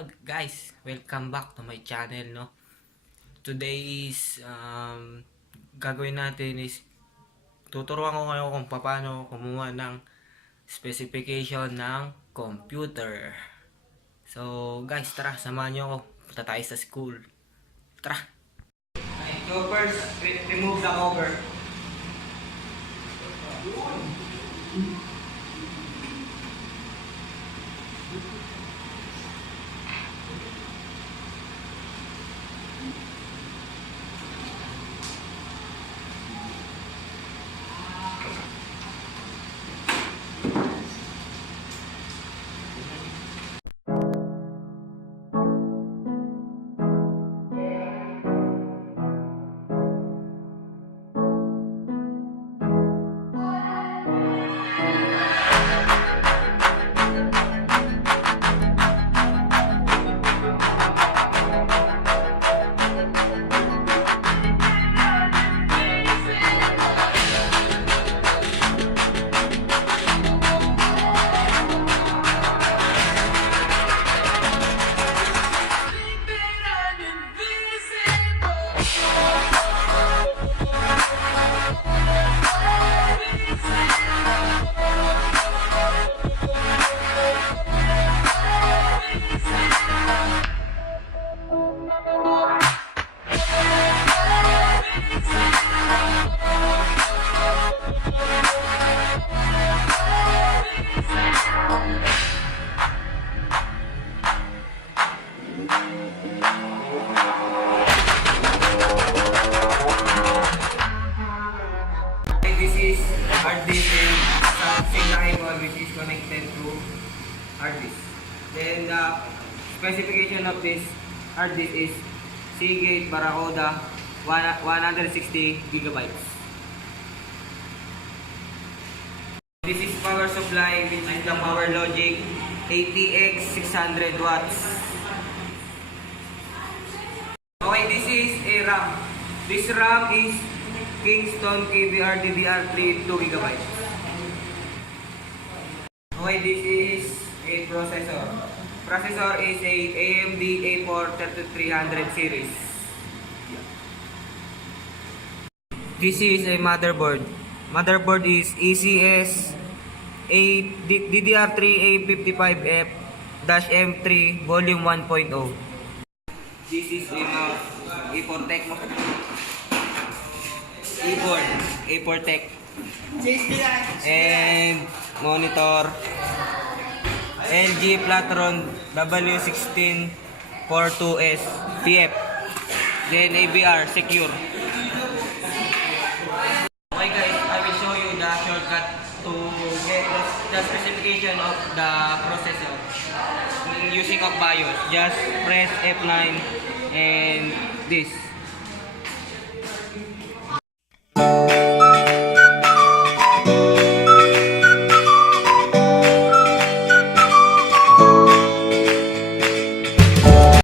Hello guys, welcome back to my channel, no. Today is gagawin natin is tuturuan ko kayo kung paano kumuha ng specification ng computer. So guys, tara, samahan niyo ako. Punta tayo sa school. Tara. Okay, so first, remove the cover. This is hard disk and Seannny which is connected to hard disk. Then the specification of this hard disk is Seagate Barracuda 160 gigabytes. This is power supply, which is the Power Logic ATX 600 watts. Okay, this is a RAM. This RAM is Kingston KVR DDR3 2 GB. Okay, this is a processor. Processor is a AMD A4-3300 series. This is a motherboard. Motherboard is ECS DDR3 A55F-M3 volume 1.0. This is a mouse, A4 Tech, and monitor LG Platron W1642S TF, then ABR secure. Okay guys, I will show you the shortcut to get the specification of the processor using of BIOS. Just press F9 and this.